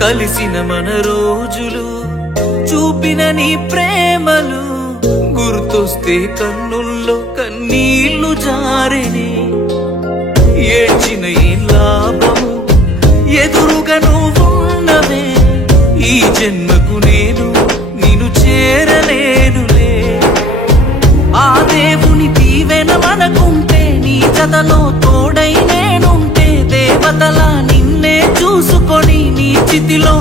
కలిసిన మన రోజులు చూపిన నీ ప్రేమలు గుర్తొస్తే కన్నుల్లో కన్నీళ్లు జారెనే ఏడ్చిన ఈ లాభము ఎదురుగా నువ్వున్నవే ఈ జన్మకు నేను చేరలేనులే ఆ దేవుని దీవెన మనకుంటే నీ జతలో తోడై నేనుంటే దేవతలా నిన్నే చూసుకొని నీ చితిలో